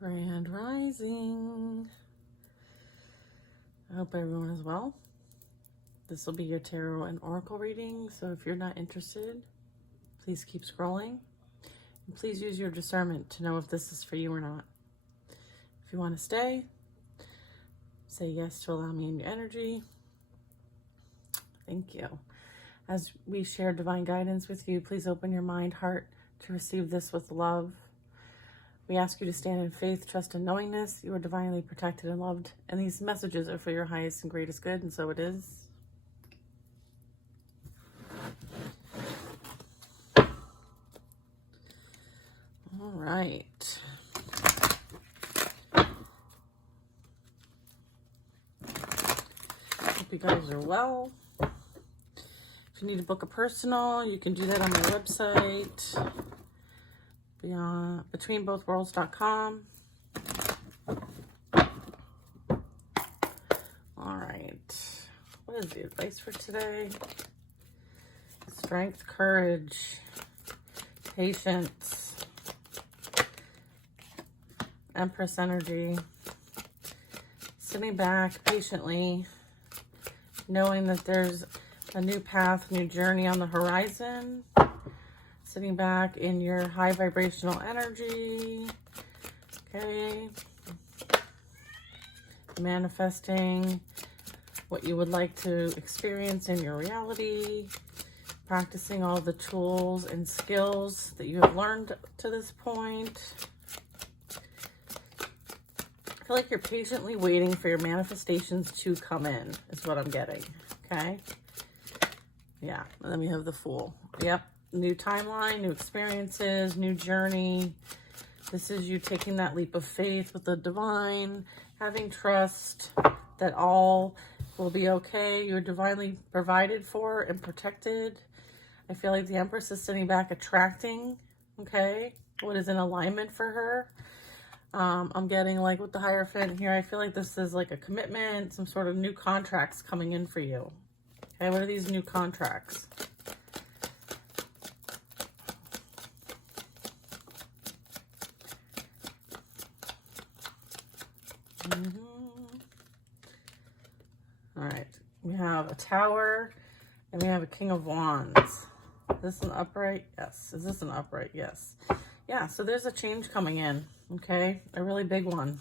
Grand Rising. I hope everyone is well. This will be your tarot and oracle reading, so if you're not interested, please keep scrolling. And please use your discernment to know if this is for you or not. If you want to stay, say yes to allow me in your energy. Thank you. As we share divine guidance with you, please open your mind, heart to receive this with love. We ask you to stand in faith, trust, and knowingness. You are divinely protected and loved, and these messages are for your highest and greatest good, and so it is. All right. Hope you guys are well. If you need to book a personal, you can do that on my website. Betweenbothworlds.com. All right. What is the advice for today? Strength, courage, patience, Empress energy. Sitting back patiently, knowing that there's a new path, new journey on the horizon. Sitting back in your high vibrational energy, okay? Manifesting what you would like to experience in your reality, practicing all the tools and skills that you have learned to this point. I feel like you're patiently waiting for your manifestations to come in, is what I'm getting, okay? Yeah, and then we have the Fool. Yep. New timeline, new experiences, new journey. This is you taking that leap of faith with the divine, having trust that all will be okay. You're divinely provided for and protected. I feel like the Empress is sitting back attracting, okay, what is in alignment for her. I'm getting like with the Hierophant here, I feel like this is like a commitment, some sort of new contracts coming in for you. Okay, what are these new contracts? All right, we have a Tower and we have a King of Wands. Is this an upright? Yes. Is this an upright? Yes. Yeah, so there's a change coming in, okay? A really big one.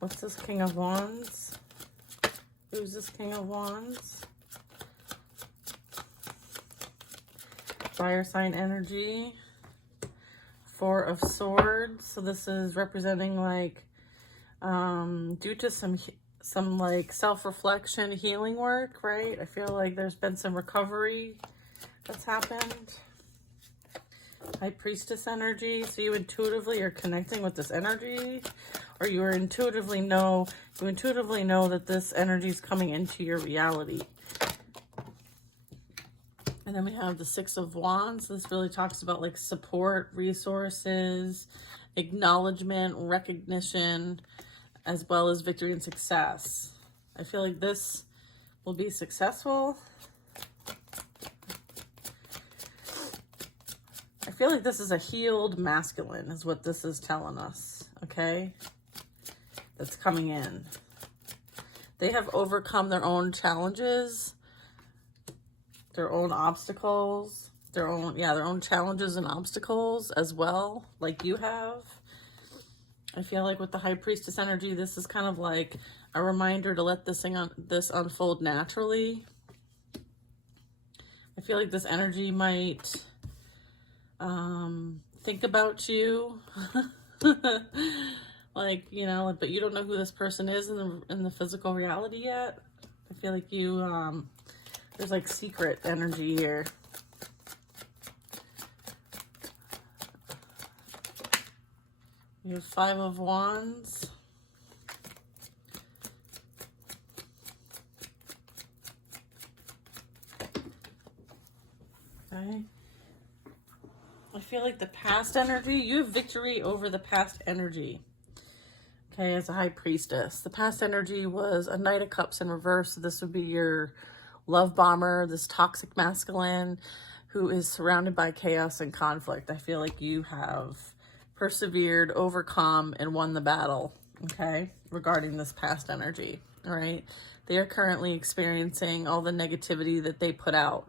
What's this King of Wands? Who's this King of Wands? Fire sign energy. Four of Swords. So this is representing like due to some like self-reflection, healing work, right? I feel like there's been some recovery that's happened. High Priestess energy. So you intuitively are connecting with this energy, or you intuitively know that this energy is coming into your reality. And then we have the Six of Wands. This really talks about like support, resources, acknowledgement, recognition, as well as victory and success. I feel like this will be successful. I feel like this is a healed masculine is what this is telling us, okay? That's coming in. They have overcome their own challenges, their own obstacles, their own challenges and obstacles as well, like you have. I feel like with the High Priestess energy, this is kind of like a reminder to let this unfold naturally. I feel like this energy might think about you, like, you know, but you don't know who this person is in the physical reality yet. I feel like you, there's like secret energy here. You have Five of Wands. Okay. I feel like the past energy, you have victory over the past energy. Okay, as a High Priestess. The past energy was a Knight of Cups in reverse. So this would be your love bomber, this toxic masculine who is surrounded by chaos and conflict. I feel like you have persevered, overcome, and won the battle, okay, regarding this past energy, all right? They are currently experiencing all the negativity that they put out.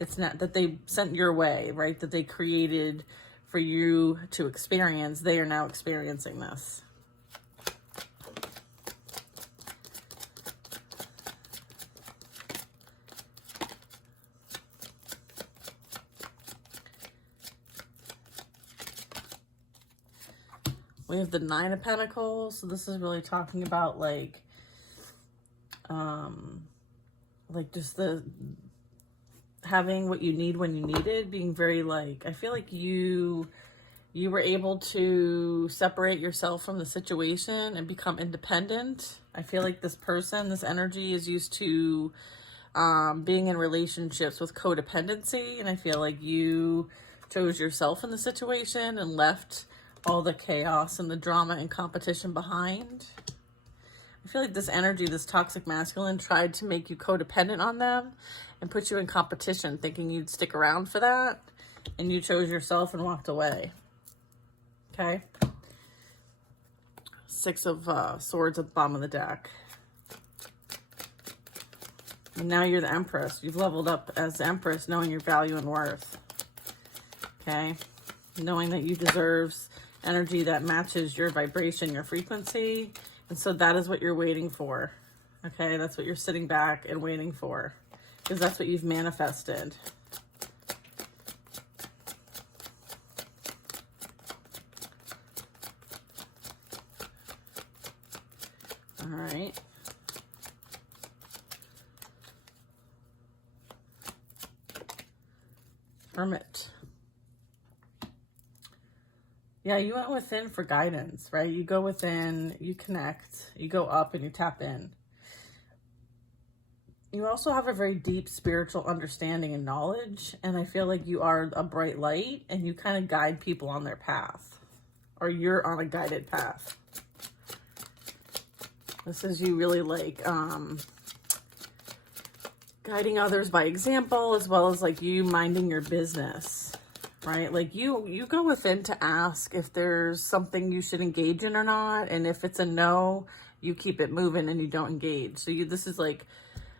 It's not that they sent your way, right, that they created for you to experience. They are now experiencing this. We have the Nine of Pentacles. So this is really talking about like just the having what you need when you need it, being very like, I feel like you were able to separate yourself from the situation and become independent. I feel like this person, this energy is used to being in relationships with codependency. And I feel like you chose yourself in the situation and left all the chaos and the drama and competition behind. I feel like this energy, this toxic masculine, tried to make you codependent on them and put you in competition, thinking you'd stick around for that, and you chose yourself and walked away. Okay? Six of Swords at the bottom of the deck. And now you're the Empress. You've leveled up as the Empress, knowing your value and worth. Okay? Knowing that you deserve energy that matches your vibration, your frequency. And so that is what you're waiting for. Okay? That's what you're sitting back and waiting for. Because that's what you've manifested. All right. Hermit. Yeah, you went within for guidance, right? You go within, you connect, you go up and you tap in. You also have a very deep spiritual understanding and knowledge, and I feel like you are a bright light and you kind of guide people on their path, or you're on a guided path. This is you really like guiding others by example, as well as like you minding your business, right? Like you go within to ask if there's something you should engage in or not, and if it's a no, you keep it moving and you don't engage. So this is like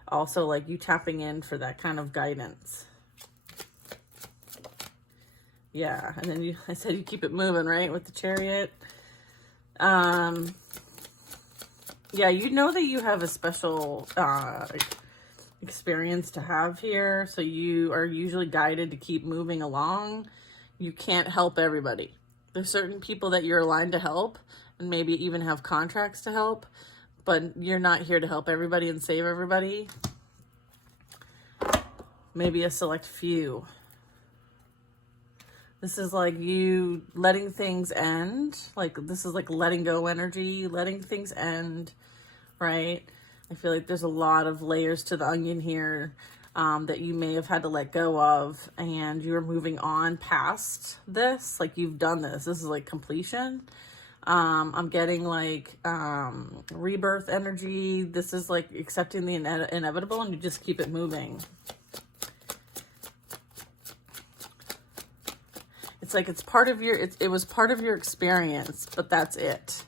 also like you tapping in for that kind of guidance. Yeah, and then I said you keep it moving, right, with the Chariot. Yeah, you know that you have a special experience to have here, so you are usually guided to keep moving along. You can't help everybody. There's certain people that you're aligned to help, and maybe even have contracts to help, but you're not here to help everybody and save everybody. Maybe a select few. This is like you letting things end. Like this is like letting go energy, letting things end, right? I feel like there's a lot of layers to the onion here that you may have had to let go of, and you're moving on past this. Like you've done this. This is like completion. I'm getting like rebirth energy. This is like accepting the inevitable, and you just keep it moving. It's like it's part of your, it was part of your experience, but that's it.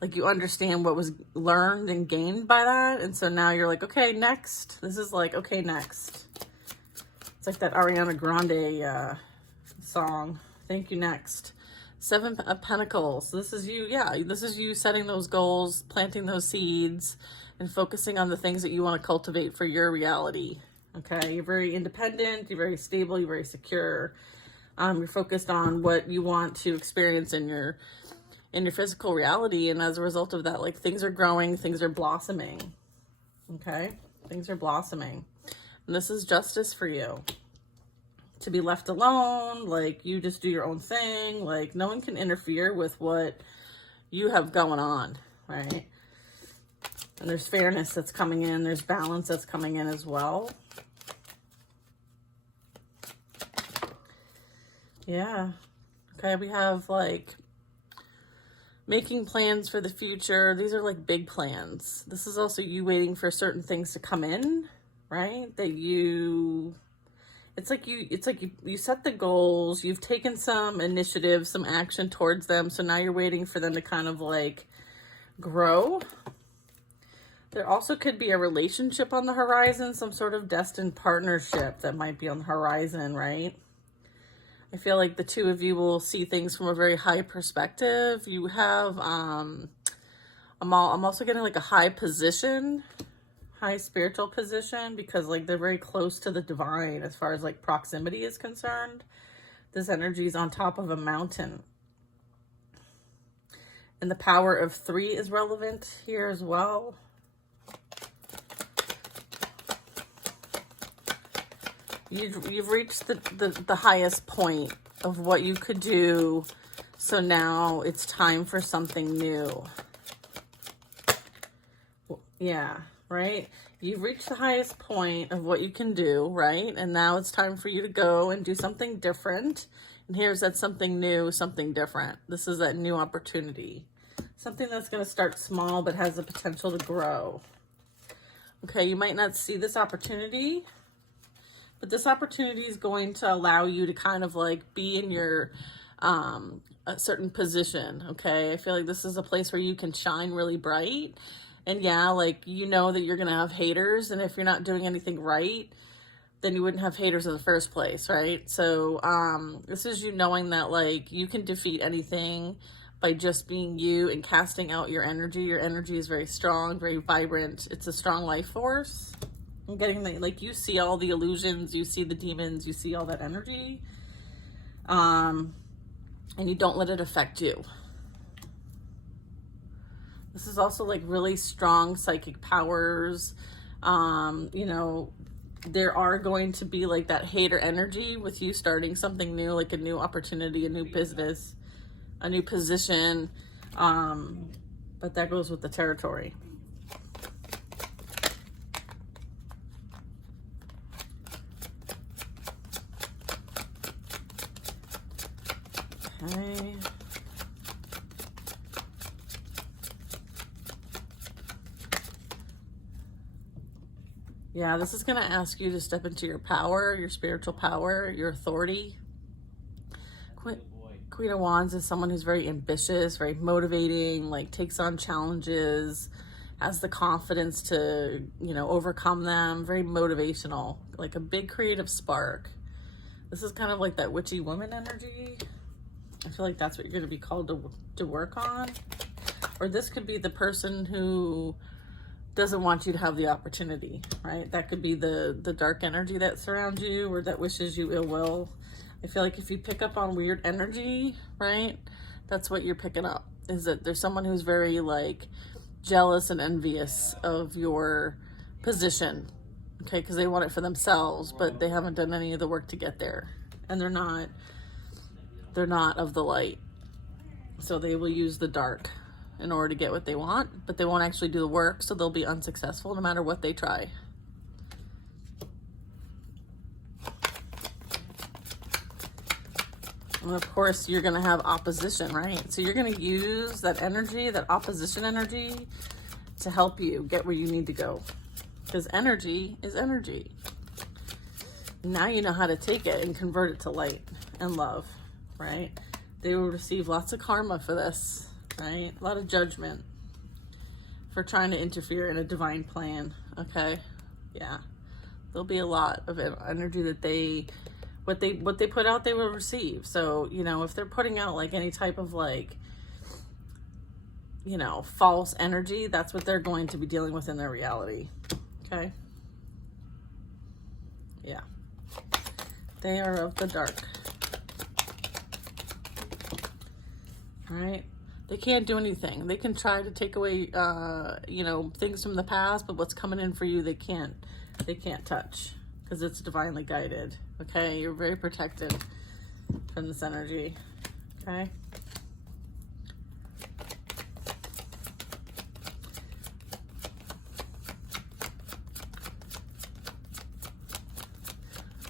Like you understand what was learned and gained by that. And so now you're like, okay, next. This is like, okay, next. It's like that Ariana Grande song. Thank you, next. Seven of Pentacles. This is you, yeah. This is you setting those goals, planting those seeds, and focusing on the things that you want to cultivate for your reality. Okay, you're very independent, you're very stable, you're very secure. You're focused on what you want to experience in your physical reality, and as a result of that, like things are growing, things are blossoming. Okay, things are blossoming, and this is justice for you. To be left alone, like you just do your own thing, like no one can interfere with what you have going on, right? And there's fairness that's coming in, there's balance that's coming in as well. Yeah. Okay, we have like making plans for the future. These are like big plans. This is also you waiting for certain things to come in, right? That you, it's like you set the goals, you've taken some initiative, some action towards them. So now you're waiting for them to kind of like grow. There also could be a relationship on the horizon, some sort of destined partnership that might be on the horizon, right? I feel like the two of you will see things from a very high perspective. You have, I'm also getting like a high position, high spiritual position, because like they're very close to the divine as far as like proximity is concerned. This energy is on top of a mountain. And the power of 3 is relevant here as well. You've reached the highest point of what you could do. So now it's time for something new. Yeah, right? You've reached the highest point of what you can do, right? And now it's time for you to go and do something different. And here's that something new, something different. This is that new opportunity. Something that's going to start small but has the potential to grow. Okay, you might not see this opportunity, but this opportunity is going to allow you to kind of like be in your a certain position, okay? I feel like this is a place where you can shine really bright. And yeah, like, you know that you're going to have haters. And if you're not doing anything right, then you wouldn't have haters in the first place, right? So this is you knowing that like you can defeat anything by just being you and casting out your energy. Your energy is very strong, very vibrant. It's a strong life force. I'm getting that, like, you see all the illusions, you see the demons, you see all that energy. And you don't let it affect you. This is also like really strong psychic powers. You know, there are going to be like that hater energy with you starting something new, like a new opportunity, a new business, a new position. But that goes with the territory. Okay. Yeah, this is going to ask you to step into your power, your spiritual power, your authority. Queen of Wands is someone who's very ambitious, very motivating, like takes on challenges, has the confidence to, you know, overcome them, very motivational, like a big creative spark. This is kind of like that witchy woman energy. I feel like that's what you're going to be called to work on. Or this could be the person who doesn't want you to have the opportunity, right? That could be the dark energy that surrounds you or that wishes you ill will. I feel like if you pick up on weird energy, right, that's what you're picking up, is that there's someone who's very like jealous and envious of your position, okay, because they want it for themselves, but they haven't done any of the work to get there, and they're not of the light, so they will use the dark in order to get what they want, but they won't actually do the work, so they'll be unsuccessful no matter what they try. And of course, you're going to have opposition, right? So you're going to use that energy, that opposition energy, to help you get where you need to go. Because energy is energy. Now you know how to take it and convert it to light and love, right? They will receive lots of karma for this, right? A lot of judgment for trying to interfere in a divine plan, okay? Yeah. There'll be a lot of energy that what they put out, they will receive. So, you know, if they're putting out like any type of like, you know, false energy, that's what they're going to be dealing with in their reality. Okay? Yeah. They are of the dark. All right? They can't do anything. They can try to take away, you know, things from the past, but what's coming in for you, they can't touch, because it's divinely guided. Okay, you're very protected from this energy. Okay.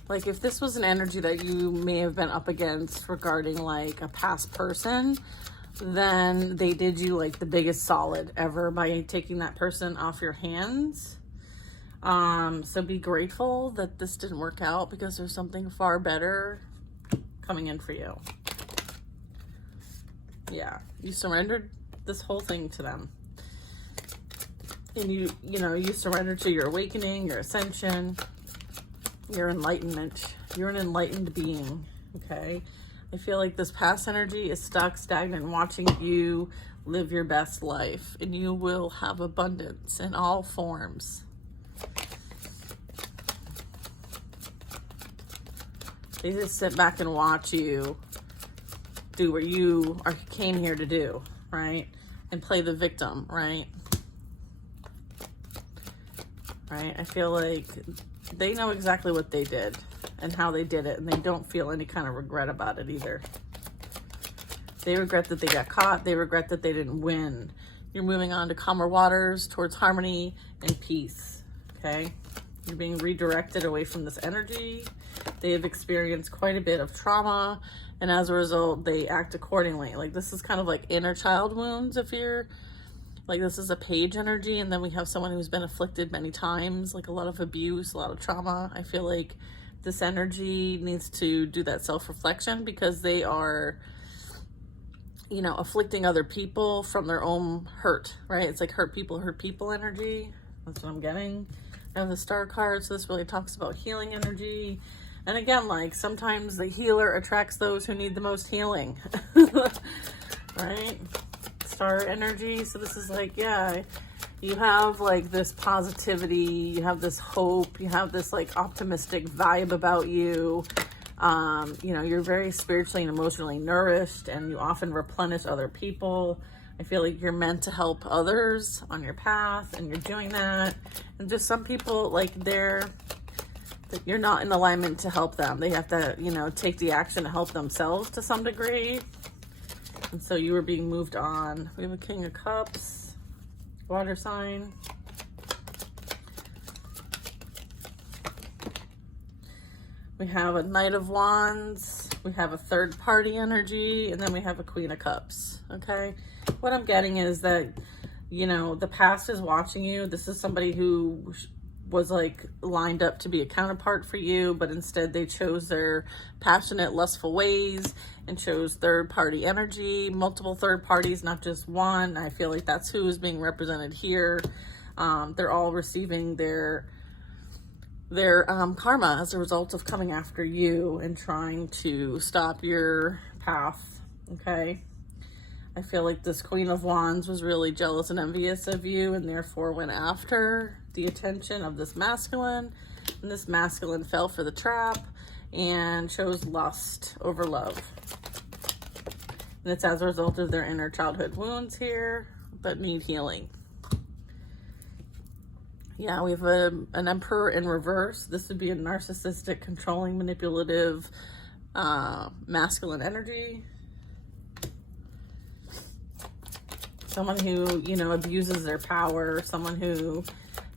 Like if this was an energy that you may have been up against regarding like a past person, then they did you like the biggest solid ever by taking that person off your hands. So be grateful that this didn't work out, because there's something far better coming in for you. Yeah, you surrendered this whole thing to them. And you surrender to your awakening, your ascension, your enlightenment. You're an enlightened being, okay? I feel like this past energy is stuck, stagnant, watching you live your best life. And you will have abundance in all forms. They just sit back and watch you do what you came here to do, right? And play the victim, right? Right? I feel like they know exactly what they did and how they did it, and they don't feel any kind of regret about it either. They regret that they got caught. They regret that they didn't win. You're moving on to calmer waters, towards harmony and peace, okay? You're being redirected away from this energy. They have experienced quite a bit of trauma, and as a result, they act accordingly. Like, this is kind of like inner child wounds. If you're like, this is a page energy, and then we have someone who's been afflicted many times, like a lot of abuse, a lot of trauma. I feel like this energy needs to do that self-reflection, because they are, you know, afflicting other people from their own hurt, right? It's like hurt people energy. That's what I'm getting. I have the Star card, so this really talks about healing energy. And again, like, sometimes the healer attracts those who need the most healing, right? Star energy. So this is like, yeah, you have like this positivity, you have this hope, you have this like optimistic vibe about you. You know, you're very spiritually and emotionally nourished, and you often replenish other people. I feel like you're meant to help others on your path, and you're doing that. And just some people, like, you're not in alignment to help them. They have to, you know, take the action to help themselves to some degree. And so you were being moved on. We have a King of Cups, water sign. We have a Knight of Wands. We have a third party energy. And then we have a Queen of Cups. Okay. What I'm getting is that, you know, the past is watching you. This is somebody who was like lined up to be a counterpart for you, but instead they chose their passionate, lustful ways and chose third party energy, multiple third parties, not just one. I feel like that's who is being represented here. They're all receiving their karma as a result of coming after you and trying to stop your path. Okay. I feel like this Queen of Wands was really jealous and envious of you, and therefore went after the attention of this masculine. And this masculine fell for the trap and chose lust over love. And it's as a result of their inner childhood wounds here, but need healing. Yeah, we have an Emperor in reverse. This would be a narcissistic, controlling, manipulative, masculine energy. Someone who, you know, abuses their power. Someone who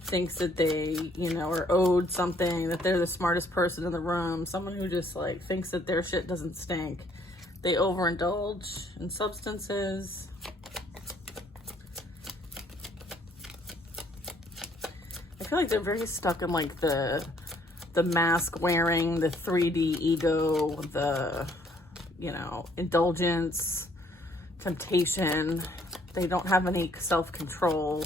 thinks that they, you know, are owed something, that they're the smartest person in the room. Someone who just, like, thinks that their shit doesn't stink. They overindulge in substances. I feel like they're very stuck in, like, the mask wearing, the 3D ego, the, you know, indulgence, temptation. They don't have any self-control.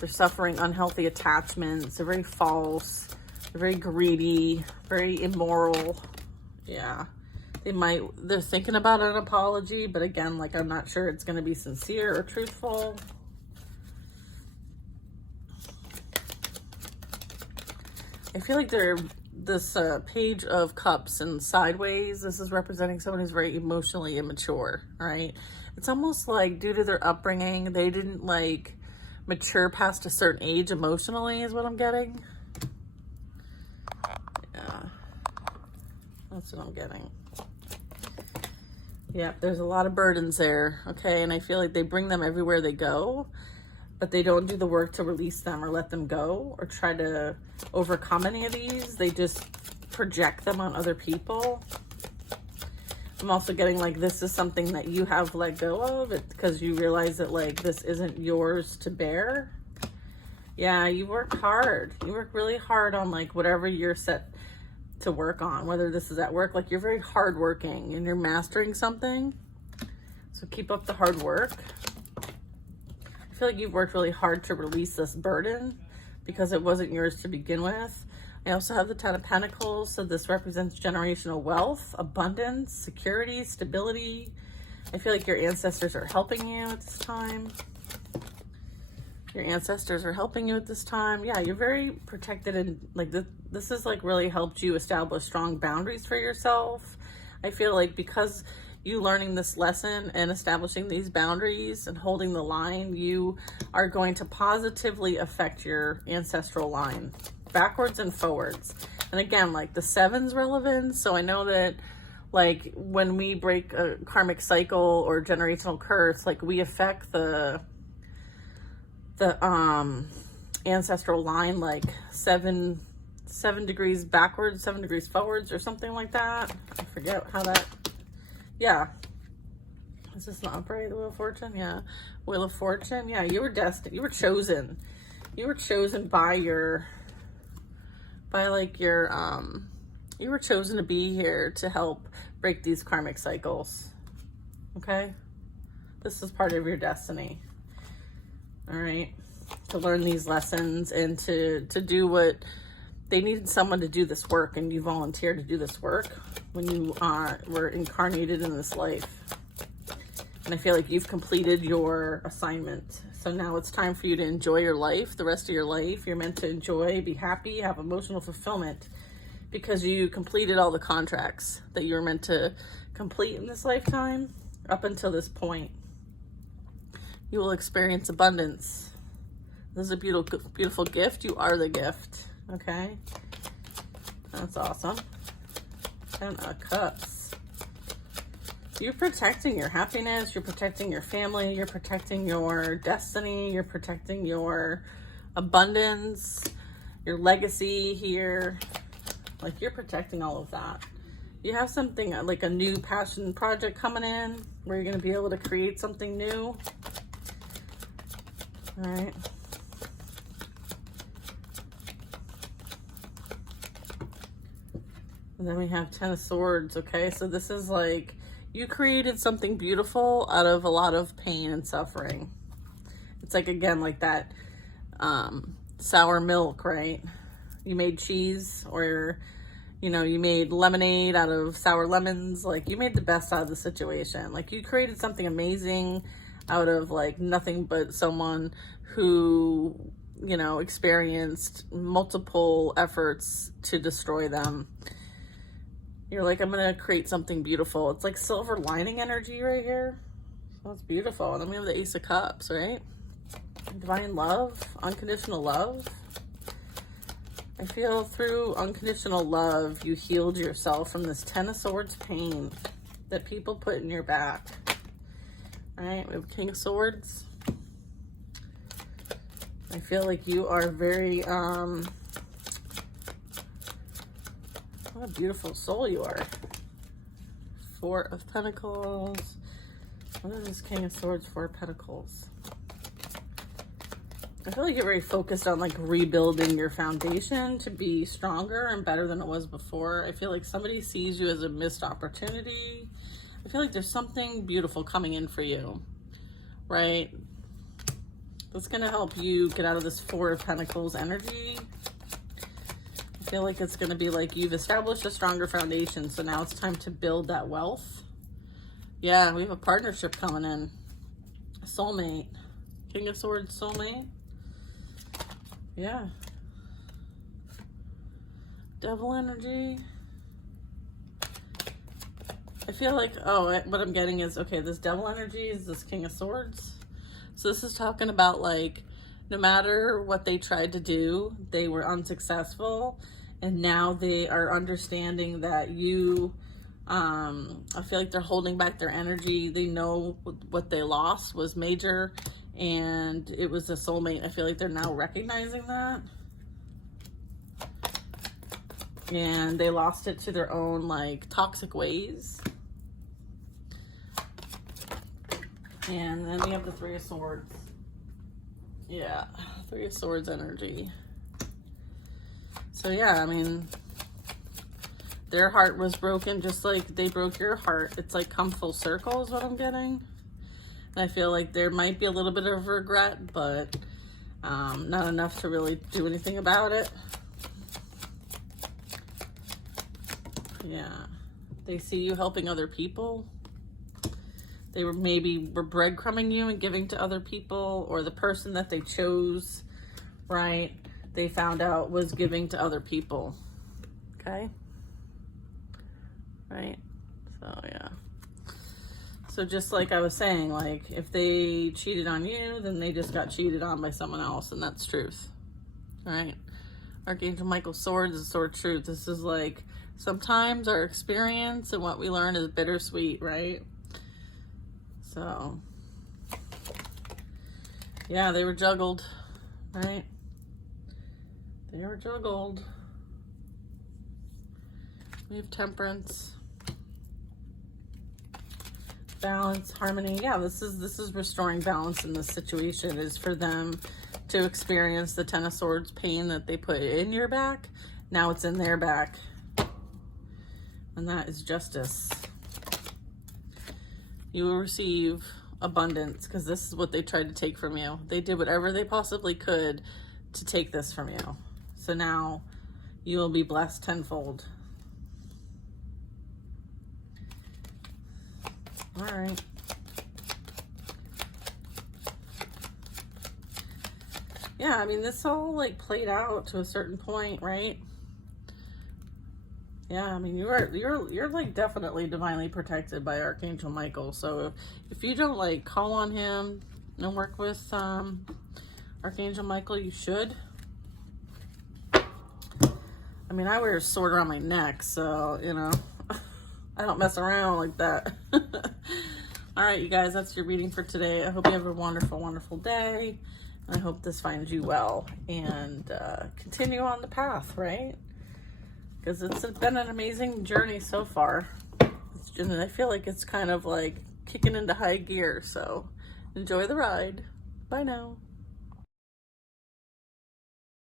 They're suffering unhealthy attachments. They're very false. They're very greedy, very immoral. Yeah. They're thinking about an apology, but again, like, I'm not sure it's going to be sincere or truthful. I feel like this Page of Cups and sideways, this is representing someone who's very emotionally immature, right? It's almost like due to their upbringing, they didn't, like, mature past a certain age emotionally, is what I'm getting. Yeah. That's what I'm getting. Yeah, there's a lot of burdens there, okay? And I feel like they bring them everywhere they go, but they don't do the work to release them or let them go or try to overcome any of these. They just project them on other people. I'm also getting, like, this is something that you have let go of because you realize that, like, this isn't yours to bear. Yeah, you work hard. You work really hard on like whatever you're set to work on, whether this is at work, like you're very hardworking and you're mastering something. So keep up the hard work. I feel like you've worked really hard to release this burden because it wasn't yours to begin with. I also have the Ten of Pentacles, so this represents generational wealth, abundance, security, stability. I feel like your ancestors are helping you at this time. Your ancestors are helping you at this time. Yeah, you're very protected, and like this has like really helped you establish strong boundaries for yourself. I feel like because you learning this lesson and establishing these boundaries and holding the line, you are going to positively affect your ancestral line, backwards and forwards. And again, like the 7's relevant. So I know that like when we break a karmic cycle or generational curse, like we affect the ancestral line like 7 degrees backwards, 7 degrees forwards, or something like that. I forget how that, yeah. Is this not upright, the Wheel of Fortune? Yeah. Wheel of Fortune. Yeah, you were destined. You were chosen. You were chosen by your, you were chosen to be here to help break these karmic cycles. Okay? This is part of your destiny. All right, to learn these lessons and to do what they needed, someone to do this work, and you volunteered to do this work when you were incarnated in this life. And I feel like you've completed your assignment. So now it's time for you to enjoy your life, the rest of your life. You're meant to enjoy, be happy, have emotional fulfillment because you completed all the contracts that you were meant to complete in this lifetime up until this point. You will experience abundance. This is a beautiful, beautiful gift. You are the gift. Okay? That's awesome. 10 of Cups. You're protecting your happiness. You're protecting your family. You're protecting your destiny. You're protecting your abundance, your legacy here. Like, you're protecting all of that. You have something like a new passion project coming in where you're going to be able to create something new. All right. And then we have 10 of Swords. Okay, so this is like you created something beautiful out of a lot of pain and suffering. It's like, again, like that sour milk, right? You made cheese, or you know, you made lemonade out of sour lemons. Like, you made the best out of the situation. Like, you created something amazing out of like nothing but someone who, you know, experienced multiple efforts to destroy them. You're like, I'm gonna create something beautiful. It's like silver lining energy right here. So that's beautiful. And then we have the Ace of Cups, right? Divine love, unconditional love. I feel through unconditional love, you healed yourself from this 10 of Swords pain that people put in your back. All right, we have King of Swords. I feel like you are very, what a beautiful soul you are. 4 of Pentacles. What is this King of Swords, 4 of Pentacles? I feel like you're very focused on like rebuilding your foundation to be stronger and better than it was before. I feel like somebody sees you as a missed opportunity. I feel like there's something beautiful coming in for you, right? That's going to help you get out of this 4 of Pentacles energy. I feel like it's going to be like you've established a stronger foundation, so now it's time to build that wealth. Yeah, we have a partnership coming in. A soulmate. King of Swords, soulmate. Yeah. Devil energy. I feel like, oh, what I'm getting is, okay, this devil energy is this King of Swords. So this is talking about like, no matter what they tried to do, they were unsuccessful. And now they are understanding that you, I feel like they're holding back their energy. They know what they lost was major, and it was a soulmate. I feel like they're now recognizing that. And they lost it to their own like toxic ways. And then we have the 3 of Swords. Yeah, Three of Swords energy. So yeah, I mean, their heart was broken just like they broke your heart. It's like come full circle is what I'm getting. And I feel like there might be a little bit of regret, but not enough to really do anything about it. Yeah, they see you helping other people. They were breadcrumbing you and giving to other people, or the person that they chose, right? They found out was giving to other people. Okay? Right? So, yeah. So just like I was saying, like, if they cheated on you, then they just got cheated on by someone else, and that's truth. All right? Archangel Michael Swords is sword truth. This is like, sometimes our experience and what we learn is bittersweet, right? So, yeah, they were juggled, right? They were juggled. We have Temperance, balance, harmony. Yeah, this is restoring balance in this situation, is for them to experience the Ten of Swords pain that they put in your back. Now it's in their back. And that is justice. You will receive abundance, because this is what they tried to take from you. They did whatever they possibly could to take this from you. So now you will be blessed tenfold. All right. Yeah, I mean, this all like played out to a certain point, right? Yeah, I mean, you're like definitely divinely protected by Archangel Michael. So if you don't like call on him and work with Archangel Michael, you should. I mean, I wear a sword around my neck, so you know, I don't mess around like that. All right, you guys, that's your reading for today. I hope you have a wonderful, wonderful day. I hope this finds you well, and continue on the path, right? Because it's been an amazing journey so far. And I feel like it's kind of like kicking into high gear. So enjoy the ride. Bye now.